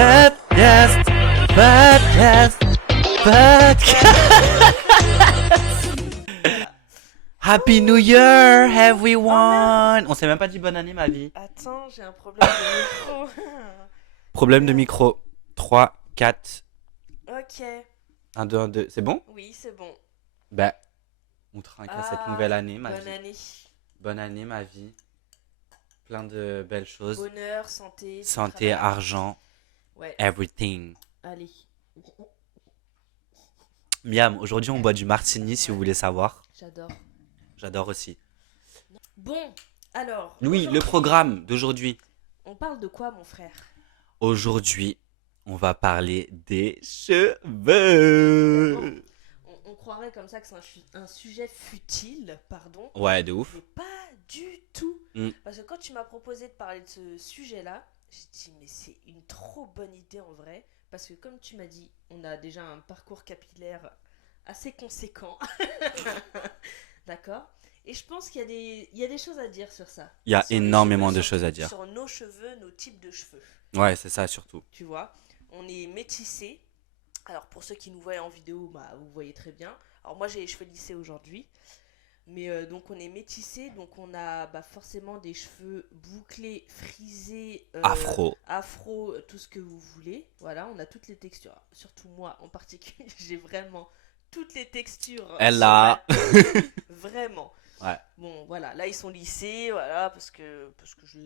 Podcast, podcast, podcast. Happy New Year, everyone. On s'est même pas dit bonne année, ma vie. Attends, j'ai un problème de micro. Problème de micro. 3, 4, Ok, 1, 2, 1, 2. C'est bon? oui, c'est bon. Bah, on trinque à cette nouvelle année, ma bonne vie. année. Bonne année, ma vie. Plein de belles choses. Bonheur, santé. Santé, travail. argent, Ouais, everything. allez. Miam, aujourd'hui on boit du martini si vous voulez savoir. J'adore. J'adore aussi. Bon, alors. Louis, le aujourd'hui, programme d'aujourd'hui. On parle de quoi, mon frère? Aujourd'hui, on va parler des cheveux. On croirait comme ça que c'est un sujet futile, pardon. Ouais, de ouf. Mais pas du tout. Mm. Parce que quand tu m'as proposé de parler de ce sujet-là, j'ai dit, mais c'est une trop bonne idée en vrai. Parce que comme tu m'as dit, on a déjà un parcours capillaire assez conséquent. D'accord? Et je pense qu'il y a des choses à dire sur ça. Il y a Sur les énormément cheveux, de choses à dire. Sur nos cheveux, nos types de cheveux. Ouais, c'est ça surtout. Tu vois, on est métissés. Alors pour ceux qui nous voient en vidéo, bah, vous voyez très bien. Alors moi j'ai les cheveux lissés aujourd'hui. Mais donc on est métissés, donc on a forcément des cheveux bouclés, frisés, Afro. afro, tout ce que vous voulez. Voilà, on a toutes les textures. Surtout moi en particulier, j'ai vraiment toutes les textures. Elle sur a. ma tête. Vraiment. Ouais. Bon voilà, là ils sont lissés, voilà, parce que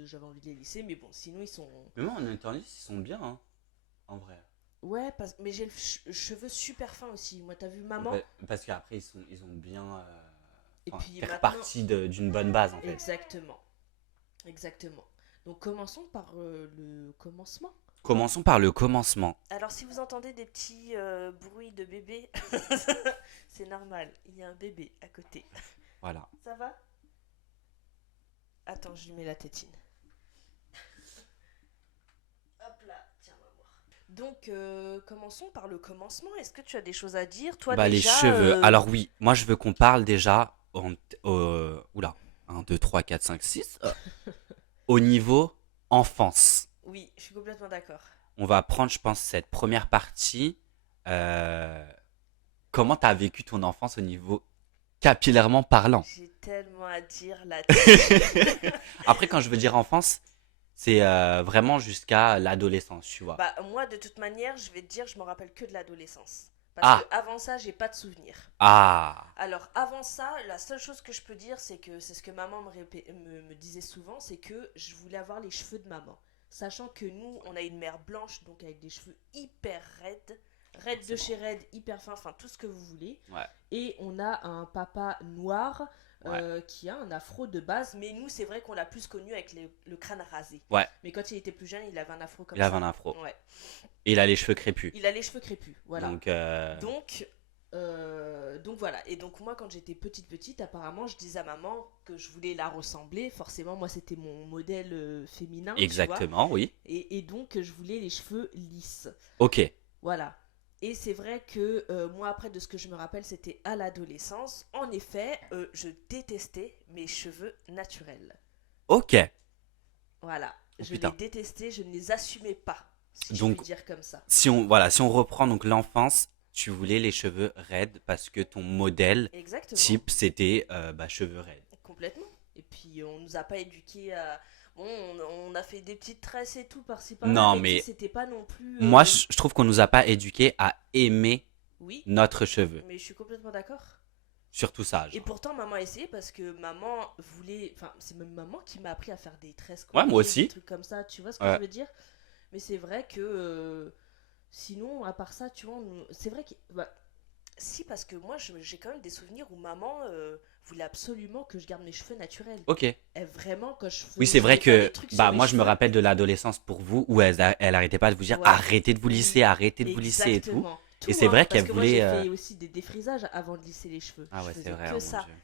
j'avais envie de les lisser, mais bon, sinon ils sont... Mais moi en internet, ils sont bien, hein, en vrai. Ouais, mais j'ai le cheveu super fin aussi. Moi, t'as vu maman? Parce qu'après, ils ont bien Et puis faire maintenant... partie d'une bonne base, en fait. Exactement. Exactement. Donc commençons par le commencement. Commençons par le commencement. Alors si vous entendez des petits bruits de bébé, c'est normal. Il y a un bébé à côté. Voilà. Ça va? Attends, je lui mets la tétine. Hop là, tiens, on va voir. Donc commençons par le commencement. Est-ce que tu as des choses à dire? Toi Bah, déjà, les cheveux. Alors oui, moi je veux qu'on parle déjà oula, 1, 2, 3, 4, 5, 6. Au niveau enfance. Oui, je suis complètement d'accord. On va prendre, je pense, cette première partie. Comment t'as vécu ton enfance au niveau capillairement parlant? J'ai tellement à dire là-dessus. Après, quand je veux dire enfance, c'est vraiment jusqu'à l'adolescence, tu vois. Bah, moi, de toute manière, je vais te dire, je me rappelle que de l'adolescence. Ah. Parce qu'avant ça, j'ai pas de souvenirs. Ah, Alors, avant ça, la seule chose que je peux dire, c'est que c'est ce que maman me disait souvent, c'est que je voulais avoir les cheveux de maman. Sachant que nous, on a une mère blanche, donc avec des cheveux hyper raides. Raides de chez raides, hyper fins, enfin tout ce que vous voulez. ouais. Et on a un papa noir Ouais. qui a un afro de base. Mais nous, c'est vrai qu'on l'a plus connu avec le crâne rasé. Ouais. Mais quand il était plus jeune, il avait un afro comme Il ça. avait un afro. Ouais. Et il a les cheveux crépus. Il a les cheveux crépus, voilà. Donc, Donc voilà. Et donc moi, quand j'étais petite, apparemment, je disais à maman que je voulais la ressembler. Forcément, moi, c'était mon modèle féminin. exactement, oui. Tu vois. Et donc, je voulais les cheveux lisses. Ok. Voilà. Et c'est vrai que moi, après, de ce que je me rappelle, c'était à l'adolescence. En effet, je détestais mes cheveux naturels. Ok. Voilà. Oh, je putain. les détestais, je ne les assumais pas, si je Donc, puis dire comme ça. Si on reprend donc l'enfance, tu voulais les cheveux raides parce que ton modèle Exactement. type c'était cheveux raides. Complètement. Et puis, on nous a pas éduqués à... Bon, on a fait des petites tresses et tout par-ci par-là. Non, mais mais tu sais, c'était pas non plus... Moi, je trouve qu'on nous a pas éduqués à aimer Oui, notre cheveu. mais je suis complètement d'accord. Surtout ça. Et Genre. pourtant, maman a essayé parce que maman voulait... Enfin, c'est même maman qui m'a appris à faire des tresses. Ouais, moi aussi. Des trucs comme ça, tu vois ce que Ouais. je veux dire? Mais c'est vrai que... sinon, à part ça, tu vois, c'est vrai que... si, parce que moi, j'ai quand même des souvenirs où maman voulait absolument que je garde mes cheveux naturels. Ok. Et vraiment, quand Oui, c'est vrai voulais faire que des trucs sur mes moi je me cheveux. rappelle de l'adolescence pour vous où elle arrêtait pas de vous dire Ouais. arrêtez de vous lisser, arrêtez de vous lisser et tout. Exactement. Et c'est vrai qu'elle parce que voulait, moi, j'ai fait aussi des défrisages avant de lisser les cheveux. Ah Je ouais, c'est faisais vrai. que Oh mon ça. Dieu.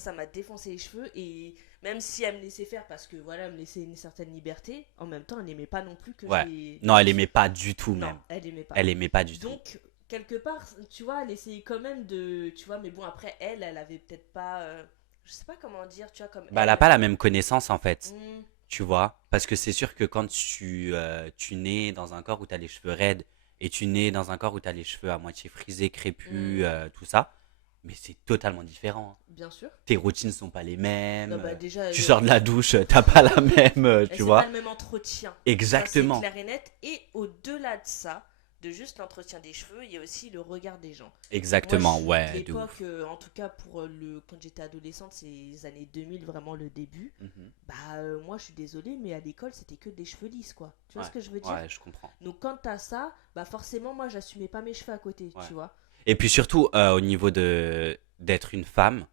Ça m'a défoncé les cheveux. Et même si elle me laissait faire, parce que voilà, elle me laissait une certaine liberté, en même temps, elle n'aimait pas non plus que Ouais. je les... Non, elle aimait pas du tout Non, même. elle aimait pas. Elle aimait pas du tout. Donc, quelque part, tu vois, elle essayait quand même de... Tu vois, mais bon, après, elle avait peut-être pas... je sais pas comment dire, tu vois, comme Bah elle a pas la même connaissance en fait. Hmm, tu vois. Parce que c'est sûr que quand tu nais dans un corps où tu as les cheveux raides et tu nais dans un corps où tu as les cheveux à moitié frisés, crépus, Hmm, tout ça, mais c'est totalement différent, hein. bien sûr. Tes routines sont pas les Non, mêmes. bah déjà, Tu sors de la douche, t'as pas la même, et tu c'est pas vois. le même entretien. Ça, c'est Exactement. clair et net. Et au-delà de ça, de juste l'entretien des cheveux, il y a aussi le regard des gens. Moi, je Exactement, suis de ouais, de l'époque, ouf. en tout cas pour quand j'étais adolescente, c'est les années 2000, vraiment le début. Mhm. Bah, moi, je suis désolée, mais à l'école, c'était que des cheveux lisses, quoi. Tu vois Ouais, ce que je veux dire? ouais, je comprends. Donc, quand t'as ça, bah, forcément, moi, j'assumais pas mes cheveux à côté, Ouais. tu vois. Et puis surtout, au niveau de d'être une femme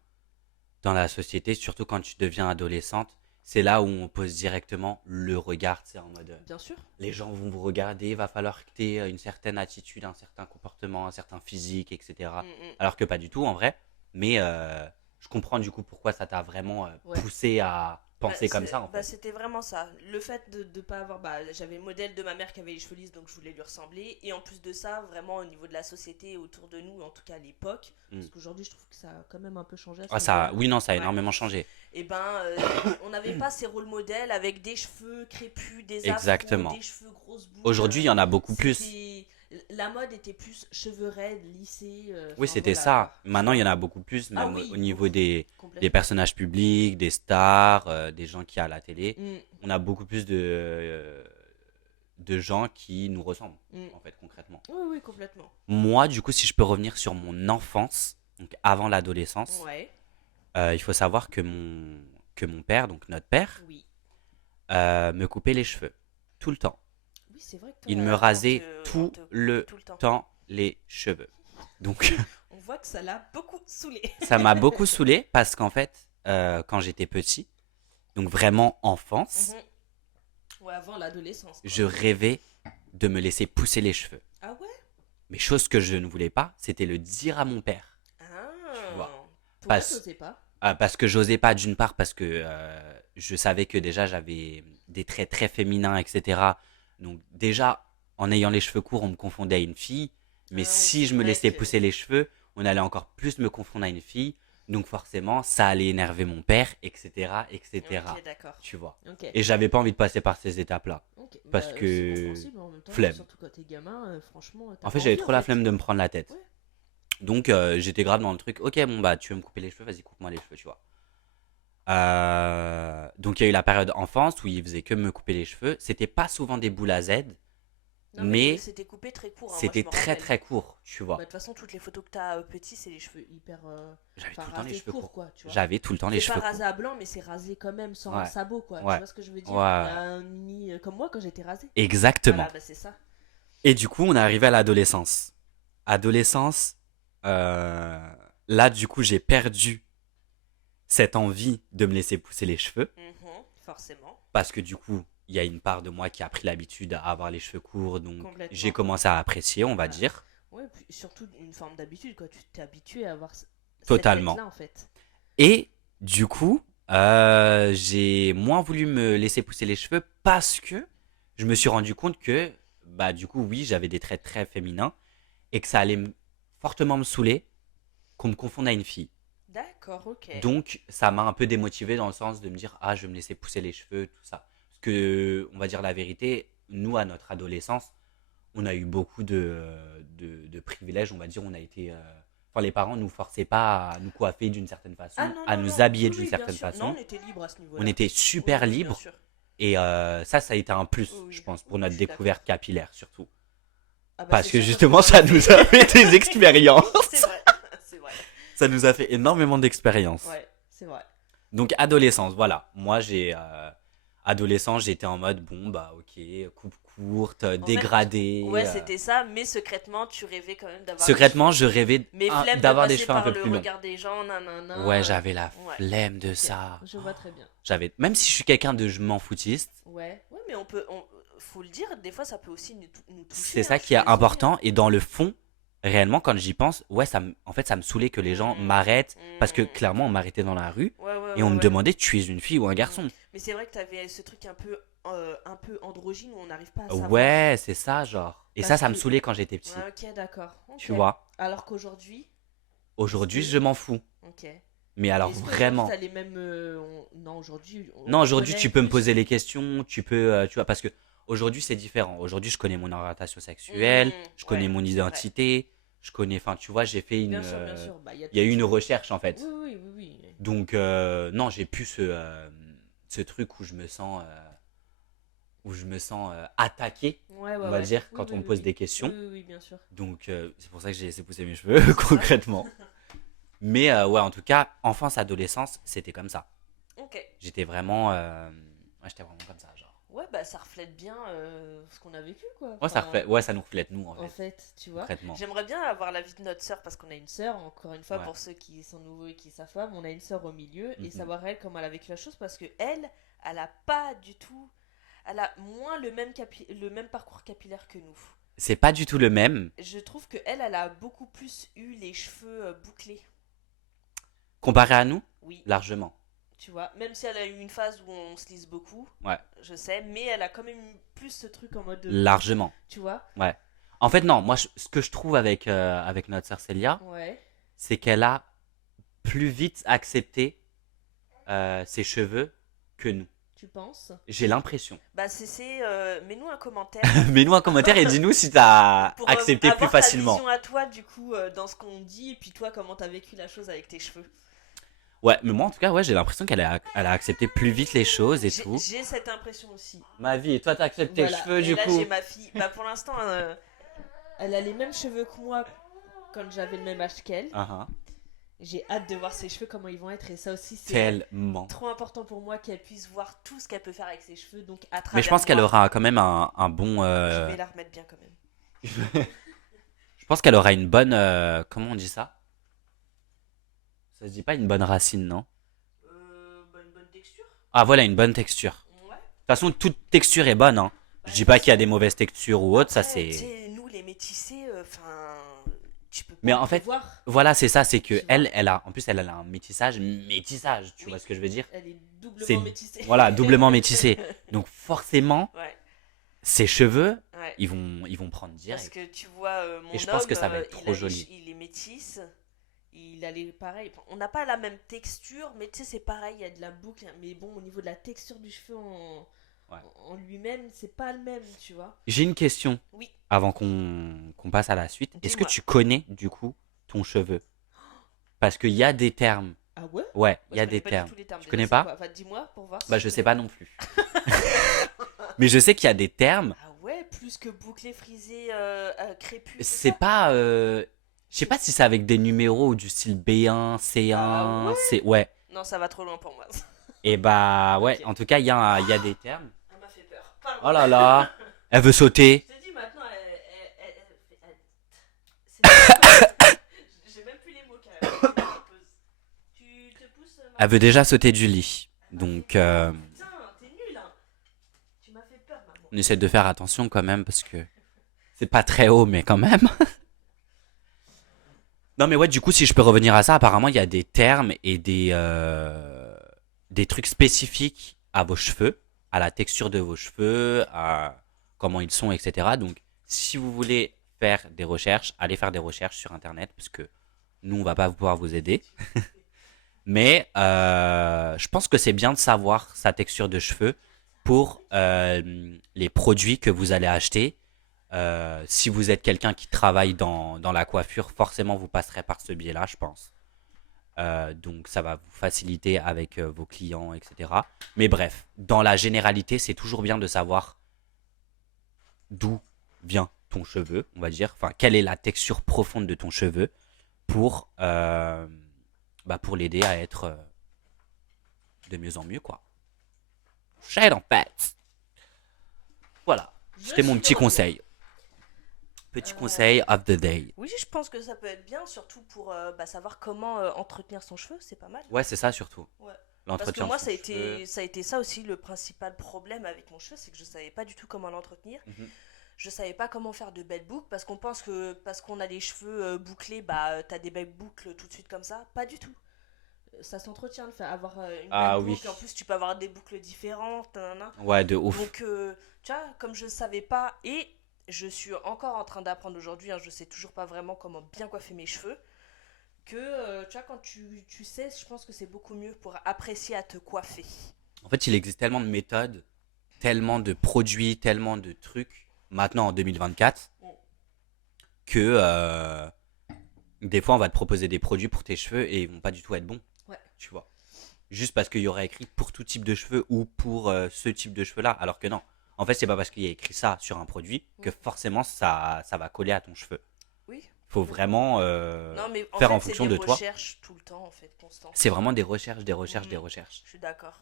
dans la société, surtout quand tu deviens adolescente, c'est là où on pose directement le regard, tu sais, en mode Bien sûr. les gens vont vous regarder, il va falloir que tu aies une certaine attitude, un certain comportement, un certain physique, etc. Mm, mm. Alors que pas du tout en vrai, mais je comprends du coup pourquoi ça t'a vraiment Ouais. poussé à penser comme ça en Bah, fait. c'était vraiment ça. Le fait de ne pas avoir. Bah, j'avais le modèle de ma mère qui avait les cheveux lisses, donc je voulais lui ressembler. Et en plus de ça, vraiment au niveau de la société autour de nous, en tout cas à l'époque, Mm. parce qu'aujourd'hui je trouve que ça a quand même un peu changé à ce Ah ça, niveau-là. oui non, ça a Ouais. énormément changé. Et ben, on n'avait pas ces rôles modèles avec des cheveux crépus, des afros, Exactement. des cheveux grosses boucles. Aujourd'hui, il y en a beaucoup plus. C'était. La mode était plus cheveux raides, lissés. Oui, Enfin c'était voilà quoi. ça. Tu Maintenant, il vois. y en a beaucoup plus, Ah même au oui, niveau beaucoup. des Complètement. personnages publics, des stars, des gens qui à la télé. Mm, On a beaucoup plus de gens qui nous ressemblent, mm. en fait, concrètement. Oui, oui, complètement. Moi, du coup, si je peux revenir sur mon enfance, donc avant l'adolescence, Ouais, il faut savoir que mon père, donc notre père, oui. me coupait les cheveux. Tout le temps. Oui, c'est vrai que Il me toi, rasait on tout te coupait le tout le temps. temps les cheveux. Donc, On voit que ça l'a beaucoup saoulé. ça m'a beaucoup saoulé parce qu'en fait, quand j'étais petit, donc vraiment enfance, Mhm. Ouais, avant l'adolescence, quoi. je rêvais de me laisser pousser les cheveux. Ah ouais? Mais chose que je ne voulais pas, c'était le dire à mon père. Tu vois. Ah. Pourquoi Parce, t'osais pas? parce que j'osais pas, d'une part, parce que je savais que déjà j'avais des traits très féminins, etc. Donc déjà, en ayant les cheveux courts, on me confondait à une fille. Mais Ah oui, si c'est je me vrai laissais que. pousser les cheveux, on allait encore plus me confondre à une fille. Donc forcément, ça allait énerver mon père, etc., etc. Ok, d'accord. Tu vois. Ok. Et j'avais pas envie de passer par ces étapes-là. Ok. Bah, Parce c'est que compréhensible en même temps, flemme. surtout quand t'es gamin, franchement, t'as En fait, pas j'avais envie en trop la fait. flemme de me prendre la tête. Ouais. Donc j'étais grave dans le truc. Ok, bon bah tu veux me couper les cheveux, vas-y coupe-moi les cheveux, tu vois. Donc il y a eu la période enfance où il faisait que me couper les cheveux. C'était pas souvent des boules à Z, Non, mais mais c'était coupé très court, hein, moi je c'était me très rappelle. très court, tu Bah, vois. de toute façon, toutes les photos que t'as petit, c'est les cheveux hyper. J'avais Enfin, tout le temps les rasés cheveux courts, courts. quoi, tu vois. J'avais tout le temps les C'est pas cheveux rasé courts. à blanc, mais c'est rasé quand même sans un Ouais, sabot, quoi. Tu ouais, vois ce que je veux dire? ouais. Un mini. Comme moi quand j'étais rasée. Exactement. Voilà, bah c'est ça. Et du coup, on est arrivé à l'adolescence. Adolescence, euh, là du coup, j'ai perdu cette envie de me laisser pousser les cheveux. Mhm, forcément. Parce que du coup, il y a une part de moi qui a pris l'habitude à avoir les cheveux courts, donc j'ai Complètement. commencé à apprécier, on va Voilà. dire, Ouais, puis surtout une forme d'habitude, quoi. Tu t'es habitué à avoir cette totalement. tête-là, en fait. Et du coup, j'ai moins voulu me laisser pousser les cheveux parce que je me suis rendu compte que, bah du coup, oui, j'avais des traits très féminins et que ça allait fortement me saouler qu'on me confonde à une fille. D'accord, ok. Donc, ça m'a un peu démotivé dans le sens de me dire, ah, je vais me laisser pousser les cheveux, tout ça. Parce que, on va dire la vérité, nous, à notre adolescence, on a eu beaucoup de privilèges, on va dire, on a été... Enfin, les parents ne nous forçaient pas à nous coiffer d'une certaine Ah façon, non, à non, nous non. habiller Oui, d'une oui, bien certaine sûr. Non, façon. on était libre à ce On niveau-là. était Oui, super oui, bien libres. sûr. Et ça, ça a été un plus, Oui, je oui. pense, pour Oui, je notre suis d'accord. découverte capillaire, surtout. Ah bah Parce c'est que sûr, parce que justement, moi, ça j'ai nous a fait. fait des expériences. C'est vrai, c'est vrai. Ça nous a fait énormément d'expériences. Ouais, c'est vrai. Donc adolescence, voilà. Moi j'ai adolescence, j'étais en mode bon bah ok, coupe courte, En fait, dégradée. ouais, c'était ça, mais secrètement, tu rêvais quand même d'avoir les cheveux. Secrètement, je rêvais Mais flemme de d'avoir des passer cheveux un par peu le plus longs. regard des gens, Ouais, nanana. j'avais la Ouais, flemme de ok. ça. Je vois très bien. J'avais, même si je suis quelqu'un de je m'en foutiste, Ouais, ouais, mais faut le dire, des fois ça peut aussi nous c'est toucher, hein, ça je qui suis est désolée, hein. important. Et dans le fond, réellement, quand j'y pense, ouais, en fait, ça me saoulait que les gens Mm, m'arrêtent parce que mm. clairement, on m'arrêtait dans la rue Ouais, ouais, et on ouais, me ouais. demandait tu es une fille ou un Mm. garçon. Mais c'est vrai que t'avais ce truc un peu androgyne où on n'arrive pas à savoir. Ouais, c'est ça, genre. Et Parce ça me que. saoulait quand j'étais petit. Ouais, ok, d'accord. Ok. Tu vois. Alors qu'aujourd'hui, est-ce Aujourd'hui, que. je m'en fous. Ok. Mais alors Est-ce qu'aujourd'hui, vraiment. t'as les mêmes. Non, aujourd'hui, Non, on aujourd'hui, connaît tu peux me plus. poser les questions, tu peux, tu vois, parce que aujourd'hui, c'est différent. Aujourd'hui, je connais mon orientation sexuelle, je connais Ouais, mon c'est vrai. identité, je connais, enfin, tu vois, j'ai fait une, Bien sûr. Bah, il y a il y a eu toute une une. recherche en Oui, fait. oui, oui, oui. Donc, non, j'ai plus ce truc où je me sens attaqué, Ouais, on ouais, va ouais. dire, Oui, quand oui, on me oui, pose oui. des Oui, questions. oui, oui, bien sûr. Donc, c'est pour ça que j'ai laissé pousser mes cheveux, C'est ça. concrètement. Mais ouais, en tout cas, enfance, adolescence, c'était comme ça. Ok. J'étais vraiment, ouais, j'étais vraiment comme ça, genre. Ouais, bah ça reflète bien ce qu'on a vécu, quoi. Ouais, ça Enfin, reflète, ouais, ça nous reflète nous, en en fait, fait, tu vois. concrètement. J'aimerais bien avoir l'avis de notre sœur parce qu'on a une sœur, encore une fois, Ouais. pour ceux qui sont nouveaux et qui savent pas, mais on a une sœur au milieu et Mhm. savoir elle comment elle a vécu la chose parce que elle a pas du tout. Elle a moins le même parcours capillaire que nous. C'est pas du tout le même. Je trouve que elle a beaucoup plus eu les cheveux bouclés. Comparé à nous, Oui, largement. tu vois. Même si elle a eu une phase où on se lisse beaucoup, Ouais, je sais, mais elle a quand même eu plus ce truc en mode boucle, largement. tu vois. Ouais. En fait, non, moi, ce que je trouve avec notre sœur Célia, Ouais. c'est qu'elle a plus vite accepté ses cheveux que nous. Tu penses? J'ai l'impression. Bah mets-nous un commentaire Mets-nous un commentaire et dis-nous si t'as pour accepté plus avoir ta facilement. vision à toi du coup dans ce qu'on dit et puis toi comment t'as vécu la chose avec tes cheveux. Ouais, mais moi, en tout cas, ouais, j'ai l'impression elle a accepté plus vite les choses et tout. J'ai cette impression aussi. Ma vie, et toi, t'as accepté tes Voilà. cheveux, Et du là coup. j'ai ma fille. Bah pour l'instant elle a les mêmes cheveux que moi quand j'avais le même âge qu'elle. Uh-huh. J'ai hâte de voir ses cheveux comment ils vont être et ça aussi c'est Tellement. trop important pour moi qu'elle puisse voir tout ce qu'elle peut faire avec ses cheveux donc à Mais je travers pense qu'elle moi. aura quand même un bon. Je vais la remettre bien quand même. Je pense qu'elle aura une bonne. Comment on dit ça? Ça se dit pas une bonne racine, non? Bah, une bonne texture. Ah, voilà, une bonne texture. Ouais. De toute façon, toute texture est bonne, hein. Bah, Je de dis toute pas qu'il y a façon, des mauvaises textures ou autres, ça après, tu c'est. sais, nous les métissés, enfin, tu peux Mais pas en fait, prévoir, voilà, c'est ça, c'est que tu vois. elle a. En plus, elle a un métissage, tu Oui, vois ce que je veux dire? elle est C'est, doublement métissée. voilà, doublement métissé. Donc, forcément, Ouais, ses cheveux, ouais. ils vont prendre Parce direct. que tu vois, mon Et je pense homme, que ça va être trop joli. il est métisse, il a les pareil. On n'a pas la même texture, mais tu sais, c'est pareil, il y a de la boucle. Mais bon, au niveau de la texture du cheveu Ouais. en lui-même, c'est pas le même, tu vois. J'ai une question Oui, avant qu'on passe à la suite. Est-ce que dis-moi. tu connais, du coup, ton cheveu? Parce qu'il y a des termes. Ah ouais? Ouais, il Moi, y je a connais des pas du termes. tout les termes. Tu Déjà, connais c'est pas? quoi? Enfin, dis-moi pour voir si Bah, je je sais connais. pas non plus. Mais je sais qu'il y a des termes. Ah ouais, plus que bouclé, frisé, crépus, c'est C'est ça? pas. Je sais pas si c'est avec des numéros du style B1, Ah C1, ouais? C. Ouais. Non, ça va trop loin pour moi. Et bah, ouais, Ok. en tout cas, il y a des termes. Elle m'a fait peur. Pardon. Oh là là, elle veut sauter. Je te dis maintenant, j'ai même plus les mots carrément. Tu te pousses, Elle veut déjà sauter du lit. Donc, Putain, t'es nul, hein. Tu m'as fait peur, maman. on essaie de faire attention quand même parce que c'est pas très haut, mais quand même. Non, mais ouais, du coup, si je peux revenir à ça, apparemment, il y a des termes et des trucs spécifiques à vos cheveux, à la texture de vos cheveux, à comment ils sont, etc. Donc, si vous voulez faire des recherches, allez faire des recherches sur Internet, parce que nous, on va pas pouvoir vous aider. Mais je pense que c'est bien de savoir sa texture de cheveux pour les produits que vous allez acheter. Si vous êtes quelqu'un qui travaille dans la coiffure, forcément vous passerez par ce biais-là, je pense. Donc ça va vous faciliter avec vos clients, etc. Mais bref, dans la généralité, c'est toujours bien de savoir d'où vient ton cheveu, on va dire. Enfin, quelle est la texture profonde de ton cheveu pour, pour l'aider à être de mieux en mieux, quoi. Shade en fait. Voilà, Je c'était mon suis de petit retour. conseil. Petit conseil of the day. Oui, je pense que ça peut être bien, surtout pour savoir comment entretenir son cheveu, c'est pas mal. Ouais, c'est ça surtout. Ouais. Parce que L'entretien de moi, son cheveu. ça a été ça aussi le principal problème avec mon cheveu, c'est que je savais pas du tout comment l'entretenir. Mhm. Je savais pas comment faire de belles boucles parce qu'on pense que parce qu'on a les cheveux bouclés, bah t'as des belles boucles tout de suite comme ça. Pas du tout. Ça s'entretient de faire avoir une Ah belle oui. boucle. En plus, tu peux avoir des boucles différentes. Nanana. Ouais, de ouf. Donc, tu vois, comme je savais pas et je suis encore en train d'apprendre aujourd'hui, hein, je sais toujours pas vraiment comment bien coiffer mes cheveux, que, tu vois, quand tu sais, je pense que c'est beaucoup mieux pour apprécier à te coiffer. En fait, il existe tellement de méthodes, tellement de produits, tellement de trucs, maintenant en 2024, Mm. que des fois, on va te proposer des produits pour tes cheveux et ils vont pas du tout être bons, Ouais. tu vois. Juste parce qu'il y aurait écrit pour tout type de cheveux ou pour ce type de cheveux-là, alors que non. En fait, c'est pas parce qu'il y a écrit ça sur un produit que Mm. forcément ça va coller à ton cheveu. Oui. Faut vraiment Non, mais en faire fait, en c'est fonction des de toi. recherches tout le temps, en fait, C'est constantes. vraiment des recherches, des recherches, des Mhm. recherches. Je suis d'accord.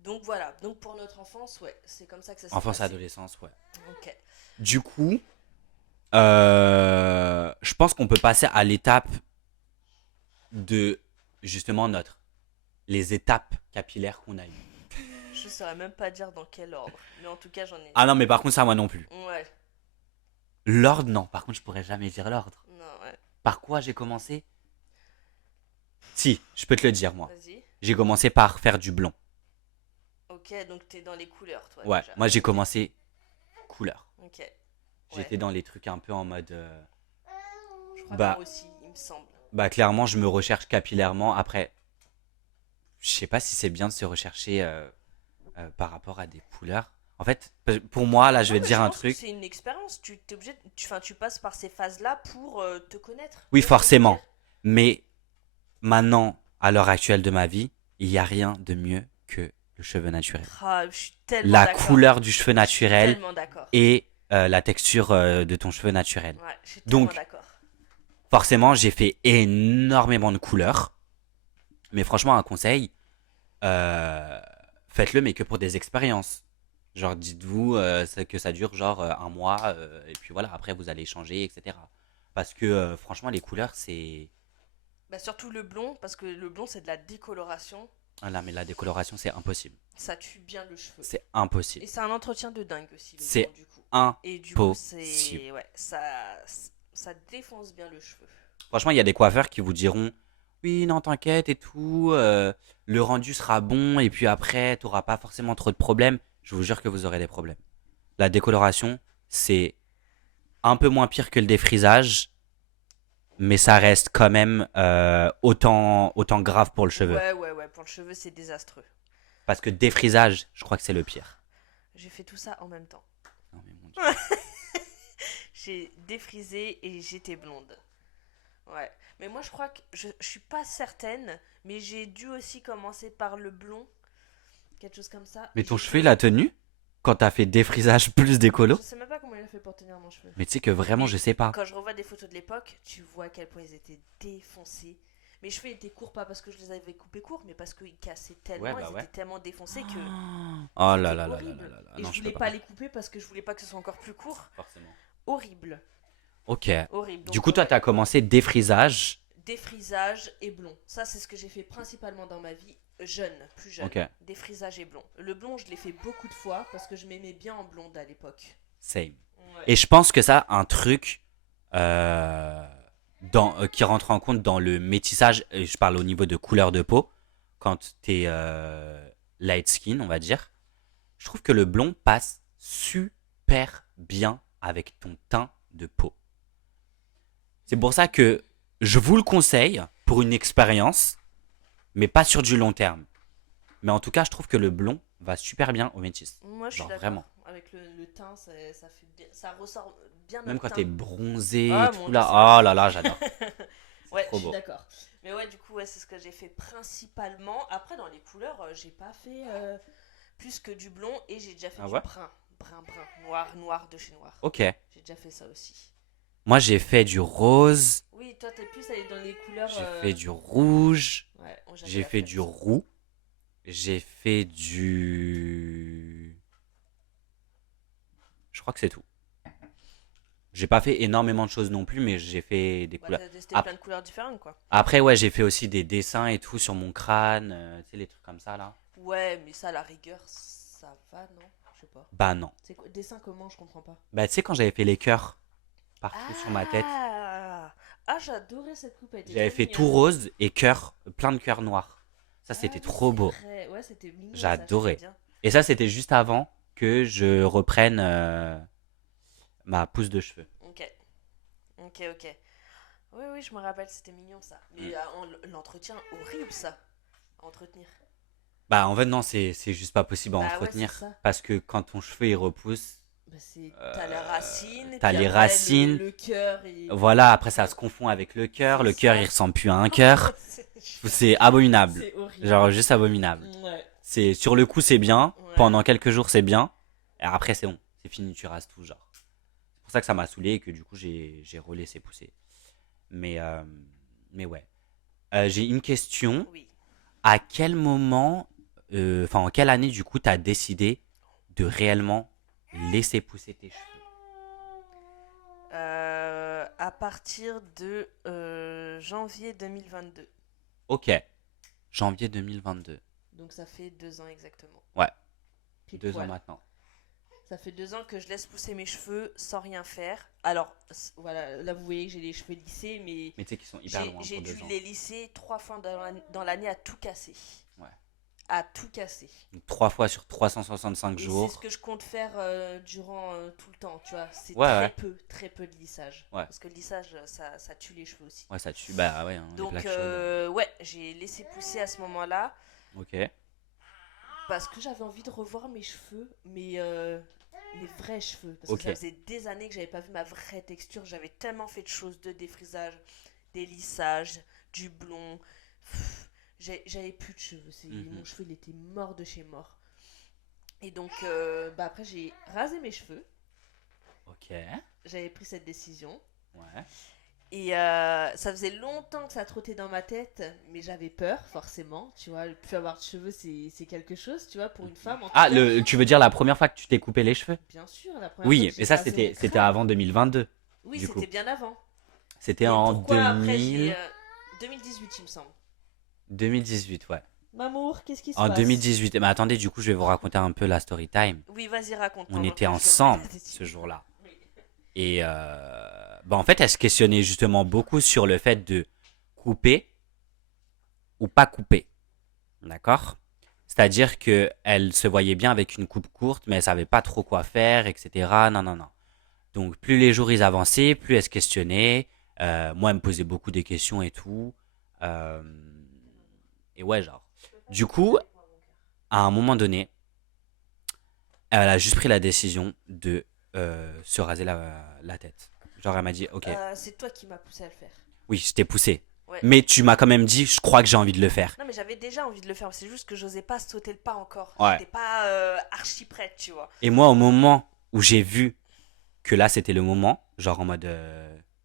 Donc voilà, donc pour notre enfance, ouais, c'est comme ça que ça s'est Enfance, passé. adolescence, ouais. Ok. Du coup, je pense qu'on peut passer à l'étape de justement les étapes capillaires qu'on a eues. Je saurais même pas dire dans quel ordre, mais en tout cas, j'en ai. Ah non, mais par contre, ça, moi non plus. Ouais, L'ordre, non. Par contre, je pourrais jamais dire l'ordre. non, ouais. Par quoi j'ai commencé? Si, je peux te le dire, moi. Vas-y. J'ai commencé par faire du blond. Ok, donc t'es dans les couleurs, toi, Ouais, déjà. moi j'ai Ok. commencé couleur. Ok. Ouais. J'étais dans les trucs un peu en mode. Je crois que moi Bah, aussi, il me semble. bah, clairement, je me recherche capillairement. Après, je sais pas si c'est bien de se rechercher par rapport à des couleurs. En fait, pour moi, là, je Non, vais te mais dire je un pense que truc. c'est une expérience. Tu t'es obligé, enfin, tu passes par ces phases-là pour te connaître. Oui, Tu vois ce que je veux dire? forcément. Mais maintenant, à l'heure actuelle de ma vie, il n'y a rien de mieux que le cheveu naturel. Ah, je suis tellement La d'accord. couleur du cheveu Je suis naturel tellement d'accord. et la texture de ton cheveu naturel. Ouais, je suis tellement Donc, d'accord. forcément, j'ai fait énormément de couleurs. Mais franchement, un conseil, euh, faites-le, mais que pour des expériences. Genre, dites-vous que ça dure genre un mois, et puis voilà, après vous allez changer, etc. Parce que franchement, les couleurs, c'est. Bah, surtout le blond, parce que le blond, c'est de la décoloration. Ah là, mais la décoloration, c'est impossible. Ça tue bien le cheveu. C'est Et impossible. c'est un entretien de dingue aussi, le blond, C'est du coup. Et du coup, impossible. c'est. Ouais, ça défonce bien le cheveu. Franchement, il y a des coiffeurs qui vous diront oui, non, t'inquiète et tout, le rendu sera bon, et puis après, t'auras pas forcément trop de problèmes. Je vous jure que vous aurez des problèmes. La décoloration, c'est un peu moins pire que le défrisage, mais ça reste quand même autant grave pour le cheveu. Ouais, ouais, ouais, pour le cheveu, c'est désastreux. Parce que défrisage, je crois que c'est le pire. J'ai fait tout ça en même temps. Non, mais mon Dieu. J'ai défrisé et j'étais blonde. Ouais. Mais moi, je crois que je suis pas certaine, mais j'ai dû aussi commencer par le blond, quelque chose comme ça. Mais Et ton j'ai cheveu, il fait. a tenu quand t'as fait défrisage plus décolo? Je sais même pas comment il a fait pour tenir mon cheveu. Mais tu sais que vraiment, Mais je sais pas. quand je revois des photos de l'époque, tu vois à quel point ils étaient défoncés. Mes cheveux étaient courts, pas parce que je les avais coupés courts, mais parce qu'ils cassaient Ouais, tellement, bah ils ouais. étaient tellement défoncés que Oh là c'était là là là là horrible. là là. Et Non, je je peux voulais pas. pas les couper parce que je voulais pas que ce soit encore plus court. Forcément. Horrible. Ok. Horrible. Du Donc, coup, toi, ouais. t'as commencé défrisage. Défrisage et blond. Ça, c'est ce que j'ai fait principalement dans ma vie jeune, plus jeune. Ok. Défrisage et blond. Le blond, je l'ai fait beaucoup de fois parce que je m'aimais bien en blonde à l'époque. Same. Ouais. Et je pense que ça, un truc qui rentre en compte dans le métissage, et je parle au niveau de couleur de peau, quand t'es light skin, on va dire, je trouve que le blond passe super bien avec ton teint de peau. C'est pour ça que je vous le conseille pour une expérience, mais pas sur du long terme. Mais en tout cas, je trouve que le blond va super bien au métis. Moi, je suis Genre d'accord. vraiment. Avec le teint, ça fait bien, ça ressort bien Même notre quand teint. t'es bronzé Ah, et mon tout Dieu, là. c'est Oh là magnifique. là, j'adore. C'est Ouais, trop je suis beau. d'accord. Mais ouais, du coup, ouais, c'est ce que j'ai fait principalement. Après, dans les couleurs, j'ai pas fait plus que du blond et j'ai déjà fait Ah du ouais? brun. Brun, brun. Noir, noir de chez noir. Ok. J'ai déjà fait ça aussi. Moi, j'ai fait du rose, Oui, toi, t'es plus allé dans les couleurs. j'ai fait du rouge, Ouais, j'avais j'ai la fait flemme, du ça. roux, j'ai fait du. Je crois que c'est tout. J'ai pas fait énormément de choses non plus, mais j'ai fait des Bah, couleurs. t'as testé Ap- plein de couleurs différentes, quoi. Après, ouais, j'ai fait aussi des dessins et tout sur mon crâne, tu sais, les trucs comme ça là. Ouais, mais ça, à la rigueur, ça va, non? Je sais pas. Bah non. C'est quoi? Dessin comment? Je comprends pas. Bah, tu sais, quand j'avais fait les cœurs partout sur ma tête, Ah, j'adorais cette coupe, elle était j'avais trop fait tout mignonne. rose et cœur, plein de cœurs noirs. Ça, Ah c'était oui, trop c'est beau. vrai. Ouais, c'était mignon, ça, j'aimais J'adorais. bien. Et ça, c'était juste avant que je reprenne ma pousse de cheveux. Ok, ok, ok. Oui, oui, je me rappelle, c'était mignon ça. Mm. Mais l'entretien, horrible ça, à entretenir. Bah, en fait, non, c'est juste pas possible à Bah ouais, c'est entretenir. ça. Parce que quand ton cheveu il repousse, Bah t'as la racine, t'as puis les après racines. le cœur et... Voilà, après ça Ouais, se confond avec le cœur. c'est Le cœur il ça. ressemble plus à un cœur. C'est C'est abominable. c'est horrible. Genre, juste abominable. Ouais, C'est sur le coup, c'est bien. ouais. Pendant quelques jours, c'est bien. Et après, c'est bon. C'est fini, tu rases tout, genre. C'est pour ça que ça m'a saoulé et que du coup, j'ai relaissé pousser. Mais, euh, mais ouais. J'ai une question. Oui. À quel moment, enfin, en quelle année, du coup, t'as décidé de réellement laisser pousser tes cheveux? À partir de janvier 2022. Ok. Janvier 2022. Donc ça fait 2 ans exactement. Ouais, Pile 2 ans poil. maintenant. Ça fait 2 ans que je laisse pousser mes cheveux sans rien faire. Alors, voilà, là vous voyez que j'ai les cheveux lissés, mais Mais tu sais qu'ils sont hyper longs hein, j'ai pour dû 2 ans. les lisser 3 fois dans l'année à tout casser. Ouais. À tout casser. Donc, 3 fois sur 365 Et c'est ce jours. que je compte faire durant tout le temps, tu vois. C'est Ouais, ouais. très peu de lissage. Ouais. Parce que le lissage, ça tue les cheveux aussi. Ouais, ça tue. Bah ouais, hein, les Donc, plaques chaudes. ouais, j'ai laissé pousser à ce moment-là Ok. parce que j'avais envie de revoir mes cheveux, mes vrais cheveux. Parce Ok. que ça faisait des années que j'avais pas vu ma vraie texture. J'avais tellement fait de choses, de défrisage, des lissages, du blond. Pff, j'avais plus de cheveux. Mhm. Mon cheveu, il était mort de chez mort. Et donc, bah après, j'ai rasé mes cheveux. Ok. J'avais pris cette décision. Ouais. Et ça faisait longtemps que ça trottait dans ma tête, mais j'avais peur, forcément. Tu vois, le plus avoir de cheveux, c'est quelque chose, tu vois, pour une femme en tout Ah, cas. tu veux dire la première fois que tu t'es coupé les cheveux? Bien sûr, la première fois Oui, que mais j'ai ça, rasé c'était crâne. avant 2022, Oui, du coup. c'était bien avant. C'était Et en pourquoi après 2000... 2018, il me semble. 2018, ouais. Mamour, qu'est-ce qui se En passe? 2018. Mais attendez, du coup, je vais vous raconter un peu la story time. Oui, vas-y, raconte On pendant était que je remets ensemble la ce décision. jour-là. Oui. Et bah, en fait, elle se questionnait justement beaucoup sur le fait de couper ou pas couper. D'accord? C'est-à-dire que elle se voyait bien avec une coupe courte, mais elle savait pas trop quoi faire, etc. Non, non, non. Donc, plus les jours ils avançaient, plus elle se questionnait. Moi, elle me posait beaucoup de questions et tout. Euh, et ouais, genre. Du coup, à un moment donné, elle a juste pris la décision de se raser la tête. Genre, elle m'a dit, ok, C'est toi qui m'as poussé à le faire. oui, je t'ai poussé. Ouais. Mais tu m'as quand même dit, je crois que j'ai envie de le faire. Non, mais j'avais déjà envie de le faire. C'est juste que j'osais pas sauter le pas encore. Ouais. J'étais pas archi prête, tu vois. Et moi, au moment où j'ai vu que là, c'était le moment, genre en mode,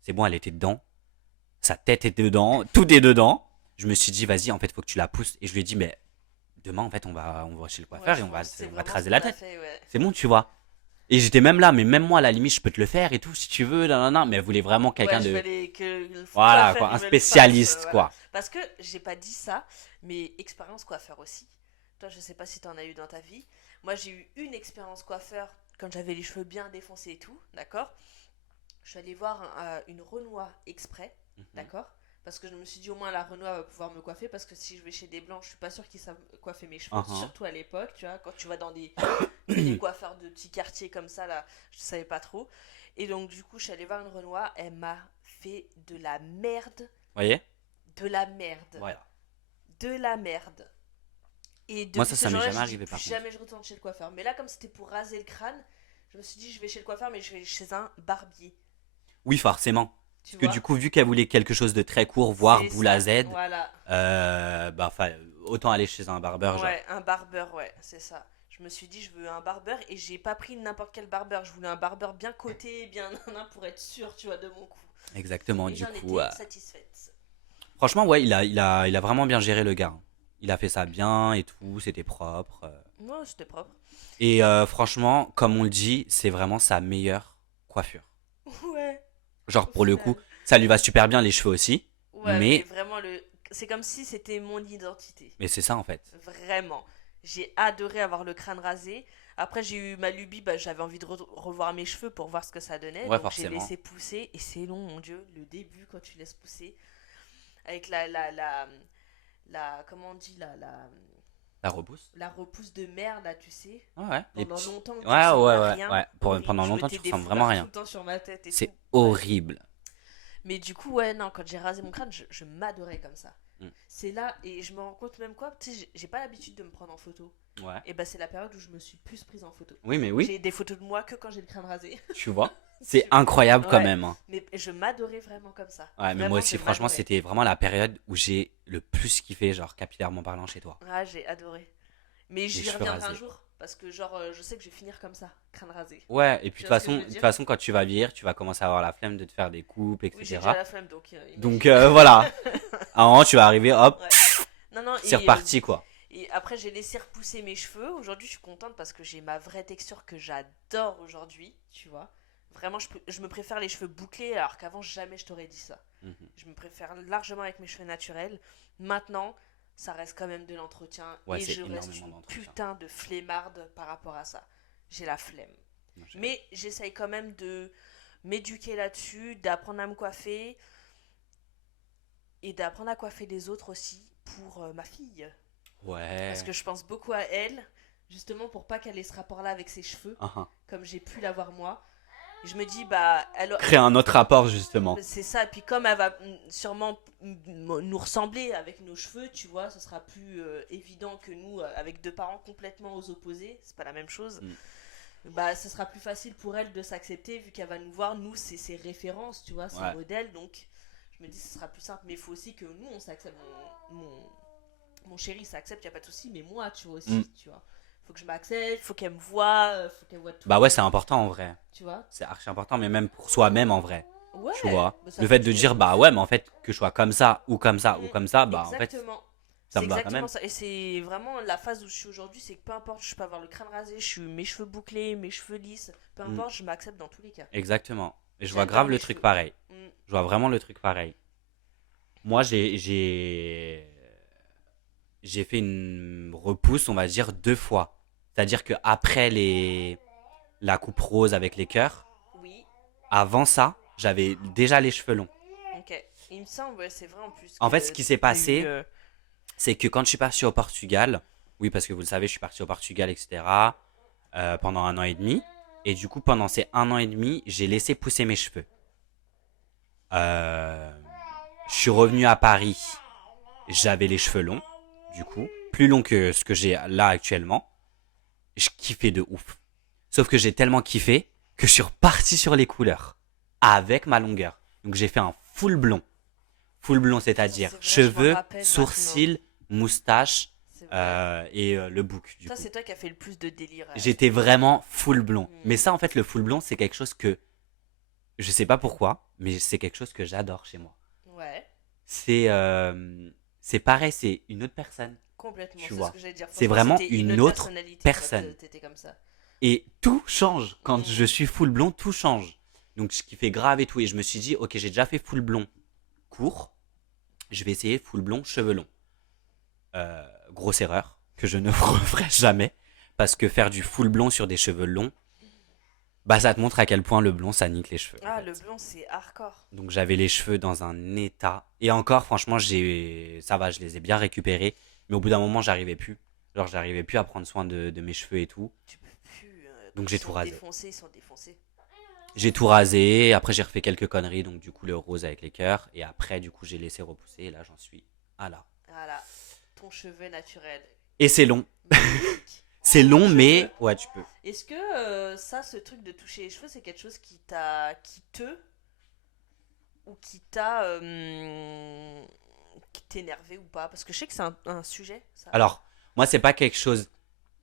c'est bon, elle était dedans, sa tête était dedans, tout est dedans. Je me suis dit, vas-y, en fait, faut que tu la pousses. Et je lui ai dit, mais demain, en fait, on va chez le coiffeur Ouais, et je on va, pense que c'est on va te vraiment ce raser qu'on la a tête. fait, ouais. C'est bon, tu vois. Et j'étais même là, mais même moi, à la limite, je peux te le faire et tout, si tu veux, non, non, non. Mais elle voulait vraiment quelqu'un Ouais, je de. voulais que le Voilà, coiffeur, quoi, il un me le fasse, spécialiste, voilà. quoi. Parce que j'ai pas dit ça, mais expérience coiffeur aussi. Toi, je sais pas si t'en as eu dans ta vie. Moi, j'ai eu une expérience coiffeur quand j'avais les cheveux bien défoncés et tout, d'accord. Je suis allée voir une Renoir exprès, Mhm. d'accord. Parce que je me suis dit au moins la Renoir va pouvoir me coiffer parce que si je vais chez des blancs, je suis pas sûre qu'ils savent coiffer mes cheveux, Uh-huh. surtout à l'époque, tu vois, quand tu vas dans des coiffeurs de petits quartiers comme ça là, je savais pas trop. Et donc du coup, je suis allée voir une Renoir, elle m'a fait de la merde, Vous voyez? de la merde, Voilà. de la merde. Et Moi, depuis ce ça m'est jour-là, jamais je dis arrivé, plus par contre. jamais je retourne chez le coiffeur. Mais là, comme c'était pour raser le crâne, je me suis dit je vais chez le coiffeur, mais je vais chez un barbier, Oui, forcément. tu Parce que vois. du coup, vu qu'elle voulait quelque chose de très court, voire C'est boule à ça, Z, voilà. bah, autant aller chez un barbeur, genre. Ouais, un barbeur, ouais, c'est ça. Je me suis dit, je veux un barbeur et j'ai pas pris n'importe quel barbeur. Je voulais un barbeur bien coté, bien nanan pour être sûr, tu vois, de mon coup. Exactement, Et du j'en coup. étais satisfaite. Franchement, ouais, il a vraiment bien géré le gars. Il a fait ça bien et tout, c'était propre. Moi, c'était propre. Et franchement, comme on le dit, c'est vraiment sa meilleure coiffure. Ouais, Genre, au pour le final. coup, ça lui va super bien les cheveux aussi. Ouais, mais Mais, vraiment, c'est comme si c'était mon identité. mais c'est ça en fait. Vraiment. J'ai adoré avoir le crâne rasé. Après, j'ai eu ma lubie, bah, j'avais envie de revoir mes cheveux pour voir ce que ça donnait. Ouais, Donc, j'ai forcément. laissé pousser. Et c'est long, mon Dieu, le début, quand tu laisses pousser. Avec comment on dit, La repousse. la repousse de merde, là, tu sais. Ouais, ouais. Les Pendant petits- longtemps, tu Ouais, ressembles ouais, à ouais, rien. ouais. Horrible. Pendant Je longtemps, mettais tu des ressembles vraiment à foulards tout rien. le temps sur ma tête et C'est tout. Ouais. horrible. Mais du coup, ouais, non, quand j'ai rasé mon crâne, je m'adorais comme ça. Mm. C'est là, et je me rends compte même quoi, tu sais, j'ai pas l'habitude de me prendre en photo. Ouais. Et bah, c'est la période où je me suis plus prise en photo. Oui, mais oui, J'ai des photos de moi que quand j'ai le crâne rasé. tu vois. C'est incroyable quand Ouais, même, hein. mais je m'adorais vraiment comme ça. Ouais, mais moi Vraiment, aussi, je franchement, m'adorais. c'était vraiment la période où j'ai le plus kiffé, genre capillairement parlant, chez toi. Ah, j'ai adoré. Mais Les j'y cheveux reviendrai un rasés. jour, parce que genre, je sais que je vais finir comme ça, crâne rasé. Ouais, et puis Tu vois ce que je de veux toute dire? façon, quand tu vas vieillir, tu vas commencer à avoir la flemme de te faire des coupes, Oui, j'ai déjà etc. la flemme, donc Donc imagine. voilà, à un moment, tu vas arriver, hop, Ouais. Non, non, c'est reparti, quoi. et après j'ai laissé repousser mes cheveux. Aujourd'hui, je suis contente parce que j'ai ma vraie texture que j'adore aujourd'hui, tu vois. Vraiment, je me préfère les cheveux bouclés alors qu'avant, jamais je t'aurais dit ça. Mhm. Je me préfère largement avec mes cheveux naturels. Maintenant, ça reste quand même de l'entretien Ouais, et c'est je reste énormément une d'entretien. putain de flemmarde par rapport à ça. J'ai la flemme. Non, Mais j'essaye quand même de m'éduquer là-dessus, d'apprendre à me coiffer et d'apprendre à coiffer les autres aussi pour ma fille. Parce Ouais. que je pense beaucoup à elle, justement pour pas qu'elle ait ce rapport-là avec ses cheveux, Uhum. comme j'ai pu l'avoir moi. Et je me dis, bah, Créer un autre rapport, justement. c'est ça. Et puis comme elle va sûrement nous ressembler avec nos cheveux, tu vois, ce sera plus évident que nous, avec deux parents complètement aux opposés, c'est pas la même chose. Mm. Bah, ce sera plus facile pour elle de s'accepter vu qu'elle va nous voir, nous, c'est ses références, tu vois, son Ouais. modèle. Donc, je me dis, ce sera plus simple. Mais il faut aussi que nous, on s'accepte. Mon chéri s'accepte, y a pas de souci, mais moi, tu vois Mm. aussi, tu vois. Faut que je m'accepte, faut qu'elle me voie, faut qu'elle voit tout Bah le ouais, c'est monde, important en vrai. tu vois. C'est archi important, mais même pour soi-même en vrai. Tu Ouais, vois. bah, ça Le fait fait de du bien dire, de bah ouf. ouais, mais en fait, que je sois comme ça, ou comme ça, ou Mm, comme ça, bah en fait, exactement. ça C'est me va quand exactement même. ça. Et c'est vraiment la phase où je suis aujourd'hui, c'est que peu importe, je peux avoir le crâne rasé, je suis mes cheveux bouclés, mes cheveux lisses, peu Mm. importe, je m'accepte dans tous les cas. Exactement. Et je vois J'adore grave le mes truc cheveux. pareil. Mm, Je vois vraiment le truc pareil. Moi, j'ai fait une repousse, on va dire, 2 fois. C'est-à-dire que après la coupe rose avec les cœurs, oui, avant ça, j'avais déjà les cheveux longs. ok. Il me semble, ouais, c'est vrai en plus En fait, ce que qui s'est t'as eu. passé, c'est que quand je suis parti au Portugal, oui, parce que vous le savez, je suis parti au Portugal, etc., pendant 1 an et demi. Et du coup, pendant ces 1 an et demi, j'ai laissé pousser mes cheveux. Euh, je suis revenu à Paris, j'avais les cheveux longs, du coup, plus longs que ce que j'ai là actuellement. Je kiffais de ouf. Sauf que j'ai tellement kiffé que je suis reparti sur les couleurs avec ma longueur. Donc j'ai fait un full blond. Full blond, c'est-à-dire C'est vrai, je m'en cheveux, rappelle maintenant. sourcils, moustache C'est vrai. et le bouc, du Ça, coup. c'est toi qui as fait le plus de délire à cette J'étais époque. vraiment full blond. Mm. Mais ça, en fait, le full blond, c'est quelque chose que je sais pas pourquoi, mais c'est quelque chose que j'adore chez moi. Ouais, C'est c'est pareil, c'est une autre personne, complètement, tu c'est ce vois. que j'allais dire. C'est Franchement, vraiment c'était une une autre autre personnalité quand personne. t'étais comme ça. Et tout change. Quand Mm. je suis full blond, tout change. Donc, ce qui fait grave et tout. Et je me suis dit, ok, j'ai déjà fait full blond court. Je vais essayer full blond cheveux longs. Grosse erreur que je ne referai jamais. Parce que faire du full blond sur des cheveux longs, bah ça te montre à quel point le blond ça nique les cheveux. En Ah, le fait. blond, c'est hardcore. Donc j'avais les cheveux dans un état. Et encore, franchement, ça va, je les ai bien récupérés. Mais au bout d'un moment, j'arrivais plus. Genre, j'arrivais plus à prendre soin de mes cheveux et tout. Tu peux plus. Quand Donc ils j'ai tout sont rasé. défoncés, ils sont défoncés. J'ai tout rasé, après j'ai refait quelques conneries, donc du coup le rose avec les cœurs, et après du coup j'ai laissé repousser, et là j'en suis à là. Voilà, ton cheveu naturel. Et c'est long, Magnifique. c'est long Cheveux. mais ouais tu peux. Est-ce que ça, ce truc de toucher les cheveux, c'est quelque chose ou qui t'énervait ou pas? Parce que je sais que c'est un sujet, ça. Alors, moi c'est pas quelque chose,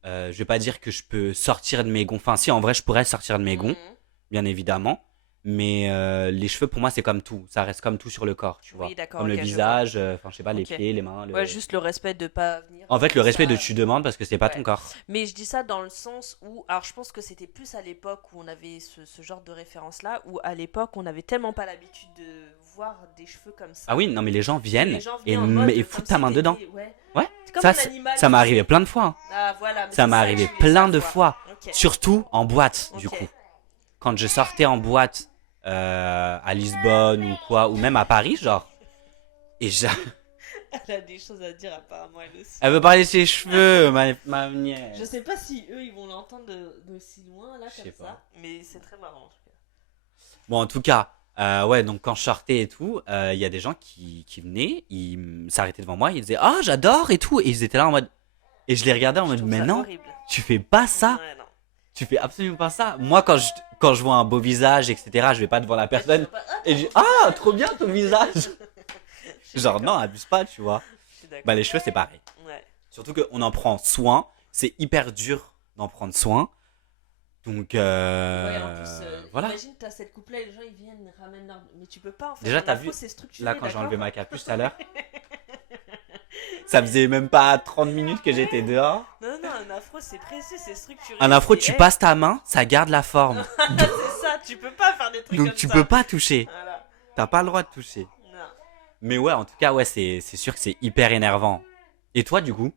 je vais pas dire que je peux sortir de mes gonds, enfin si en vrai je pourrais sortir de mes gonds, Mhm. bien évidemment, mais les cheveux pour moi c'est comme tout, ça reste comme tout sur le corps, tu vois. Oui, d'accord, Comme le ok, je vois. visage, enfin je sais pas, les Ok. pieds, les mains, Ouais, juste le respect de pas venir. En fait le respect ça- de tu demandes parce que c'est pas Ouais. ton corps. Mais je dis ça dans le sens où, alors je pense que c'était plus à l'époque où on avait ce genre de référence-là, où à l'époque on n'avait tellement pas l'habitude de voir des cheveux comme ça. Ah oui, non mais les gens Que viennent les gens et, venaient en mode et comme foutent si ta main t'étais- dedans. Ouais. Ouais, C'est comme ça, un animal. ça m'est tu arrivé sais. plein de fois, hein. Ah voilà, mais Ça c'est m'est ça que arrivé je voulais plein de savoir. fois. Ok. Surtout en boîte, du Ok. coup. Quand je sortais en boîte à Lisbonne ou quoi, ou même à Paris, genre. Et Elle a des choses à dire apparemment elle aussi. elle veut parler de ses cheveux, ma nièce. Je sais pas si eux ils vont l'entendre de si loin là Je sais comme pas. ça, mais c'est très marrant en tout cas. Bon, en tout cas, Ouais, donc quand je sortais et tout, il y a des gens qui venaient, ils s'arrêtaient devant moi, ils disaient ah j'adore et tout, et ils étaient là en mode, et je les regardais en Je mode trouve mais ça non, horrible. tu fais pas ça, Ouais, non. tu fais absolument pas ça. Moi quand je vois un beau visage etc, je vais pas devant la Ouais, tu vas personne pas. Ah, et t'as je dis beau ah visage. trop bien ton visage. Je suis Genre non d'accord. abuse pas tu vois. Je suis Bah d'accord. les cheveux c'est pareil. Ouais. Surtout qu'on en prend soin, c'est hyper dur d'en prendre soin, donc Ouais, en plus, voilà. imagine, t'as cette coupe-là et les gens ils viennent, ramènent leur. Mais tu peux pas en fait. Déjà Un t'as afro vu c'est là structuré, quand j'ai d'accord? enlevé ma capuche tout à l'heure. Ça faisait même pas 30 minutes que j'étais dehors. Non, non, un afro c'est précis, c'est Un structuré, afro, c'est. tu Eh, passes ta main, ça garde la forme. c'est ça, tu peux pas faire des trucs Donc comme tu peux ça. pas toucher. Voilà. T'as pas le droit de toucher. Non. Mais ouais, en tout cas, ouais, c'est sûr que c'est hyper énervant. Et toi, du coup?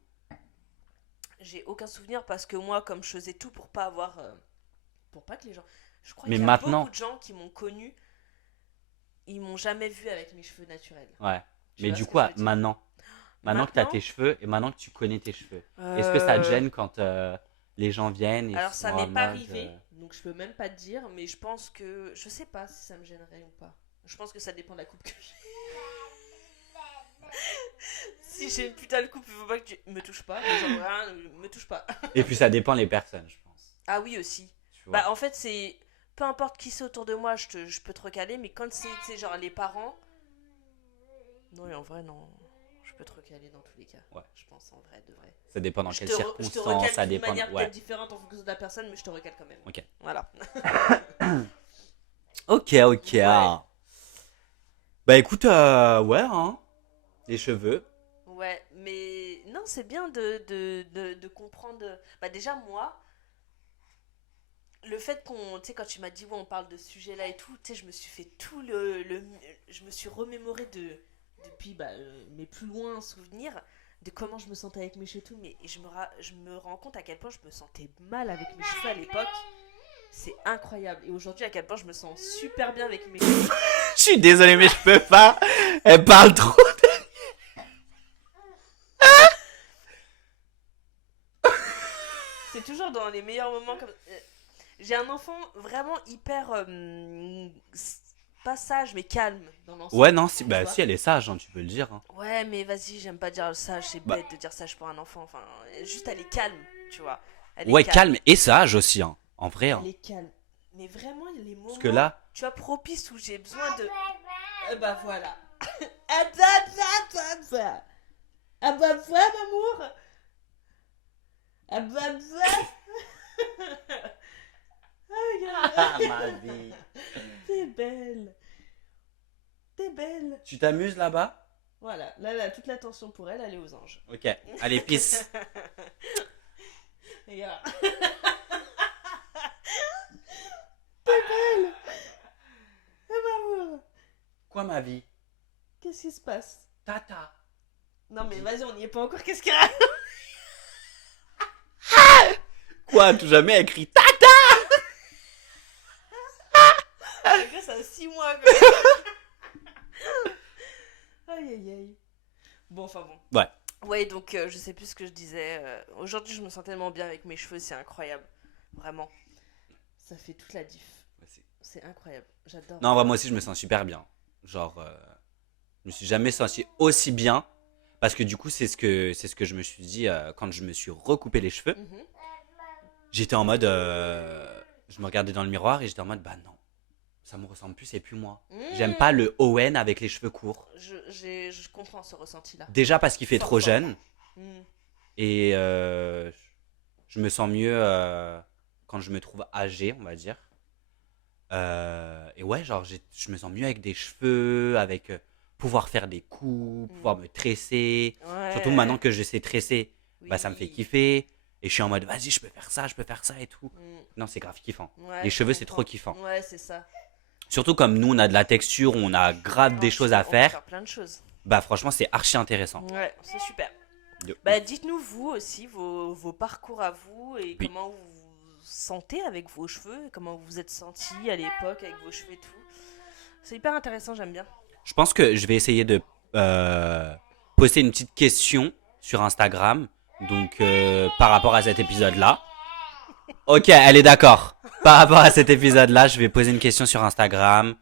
J'ai aucun souvenir parce que moi, comme je faisais tout pour pas avoir. Pour pas que les gens. Je crois Mais qu'il y a beaucoup maintenant, de gens qui m'ont connu, ils m'ont jamais vu avec mes cheveux naturels. ouais. Tu Mais vois du ce que coup, je veux dire? maintenant que t'as Maintenant, tes cheveux et maintenant que tu connais tes cheveux, est-ce que ça te gêne quand les gens viennent et alors sont ça en m'est pas mode arrivé, donc je peux même pas te dire, mais je pense que. Je sais pas si ça me gênerait ou pas. Je pense que ça dépend de la coupe que j'ai. Si j'ai une putain de coupe, il faut pas que tu me touches pas. Les gens, rien, me touche pas. Et puis ça dépend les personnes, je pense. Ah oui, aussi. Tu vois? Bah en fait, c'est. Peu importe qui c'est autour de moi, je peux te recaler, mais quand c'est, tu sais, genre les parents. Non, et en vrai, non. Je peux te recaler dans tous les cas. Ouais. Je pense en vrai, de vrai. Ça dépend dans quelles Je te circonstances, recale ça d'une dépend. manière Ouais. peut-être différente en fonction de la personne, mais je te recale quand même. Ok. Voilà. Ok, ok. Ouais. Bah écoute, ouais, hein. Les cheveux. Ouais, mais non, c'est bien de comprendre. Bah, déjà, moi, le fait qu'on. Tu sais, quand tu m'as dit, ouais, on parle de ce sujet-là et tout, tu sais, je me suis fait tout je me suis remémoré depuis bah, mes plus loin souvenirs de comment je me sentais avec mes cheveux et tout, mais je me rends compte à quel point je me sentais mal avec mes cheveux à l'époque. C'est incroyable. Et aujourd'hui, à quel point je me sens super bien avec mes cheveux. Je suis désolé, mais je peux pas. Elle parle trop. C'est toujours dans les meilleurs moments comme. J'ai un enfant vraiment hyper. Pas sage, mais calme dans Ouais, l'ensemble. non, Tu bah vois. si elle est sage, hein, tu peux le dire. Hein. Ouais, mais vas-y, j'aime pas dire sage, c'est Bah, bête de dire sage pour un enfant. Enfin, juste elle est calme, tu vois. Elle est ouais, calme. calme et sage aussi, hein. En vrai, Elle hein. est calme. Mais vraiment, il y a les Parce que moments, là, tu vois, propices où j'ai besoin de. Bah voilà. Ah bah, ah bah voilà, m'amour. Ah bah voilà. Ah, regarde. ma vie. T'es belle. T'es belle. Tu t'amuses là-bas? Voilà, là, toute l'attention pour elle, elle est aux anges. Ok, allez, peace. Regarde. Ah, maman, Quoi, ma vie? qu'est-ce qui se passe? Tata. Non mais vas-y, on n'y est pas encore, qu'est-ce qu'il y a? Quoi, tout jamais elle crie tata? Le gars, ça a 6 mois quand même. Aïe aïe aïe. Bon, enfin bon. Ouais. Ouais, donc je sais plus ce que je disais. Aujourd'hui, je me sens tellement bien avec mes cheveux, c'est incroyable. Vraiment. Ça fait toute la diff. C'est incroyable. J'adore. Non, moi aussi, je me sens super bien. Genre, je me suis jamais senti aussi bien. Parce que du coup, c'est ce que je me suis dit quand je me suis recoupé les cheveux. Mhm. J'étais en mode. Je me regardais dans le miroir et j'étais en mode, bah non, ça me ressemble plus, c'est plus moi. J'aime pas le Owen avec les cheveux courts. Je comprends ce ressenti-là. Déjà parce qu'il fait Fort, trop fort. jeune. Mm. Et je me sens mieux quand je me trouve âgé, on va dire. Et ouais, genre, je me sens mieux avec des cheveux, avec pouvoir faire des coups, pouvoir me tresser. Ouais. Surtout maintenant que je sais tresser, Oui. bah ça me fait kiffer. Et je suis en mode, vas-y, je peux faire ça et tout. Mm. Non, c'est grave kiffant. Ouais, Les je cheveux, c'est comprends. trop kiffant. Ouais, c'est ça. Surtout comme nous, on a de la texture, on a grave des choses à On peut faire. plein de choses. Bah franchement, c'est archi intéressant. Ouais, c'est super. De Bah, ouf. dites-nous, vous aussi, vos parcours à vous et Oui. comment vous vous sentez avec vos cheveux, et comment vous vous êtes senti à l'époque avec vos cheveux et tout. C'est hyper intéressant, j'aime bien. Je pense que je vais essayer de poster une petite question sur Instagram. Donc, par rapport à cet épisode-là. Ok, elle est d'accord. Par rapport à cet épisode-là, je vais poser une question sur Instagram.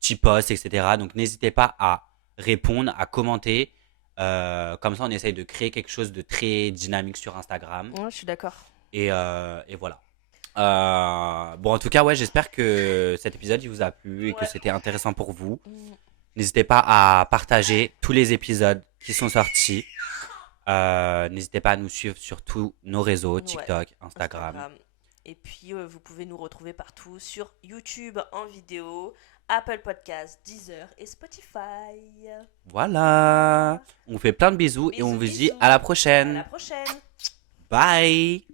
petits posts, etc. Donc n'hésitez pas à répondre, à commenter. Comme ça, on essaye de créer quelque chose de très dynamique sur Instagram. Ouais, je suis d'accord. Et voilà. Bon, en tout cas, ouais, j'espère que cet épisode il vous a plu et que Ouais. c'était intéressant pour vous. Mm, N'hésitez pas à partager tous les épisodes qui sont sortis. N'hésitez pas à nous suivre sur tous nos réseaux, ouais, TikTok, Instagram. Instagram. Et puis, vous pouvez nous retrouver partout sur YouTube en vidéo, Apple Podcasts, Deezer et Spotify. Voilà. On vous fait plein de bisous et on Bisous, vous dit bisous. à la À prochaine. la prochaine. Bye.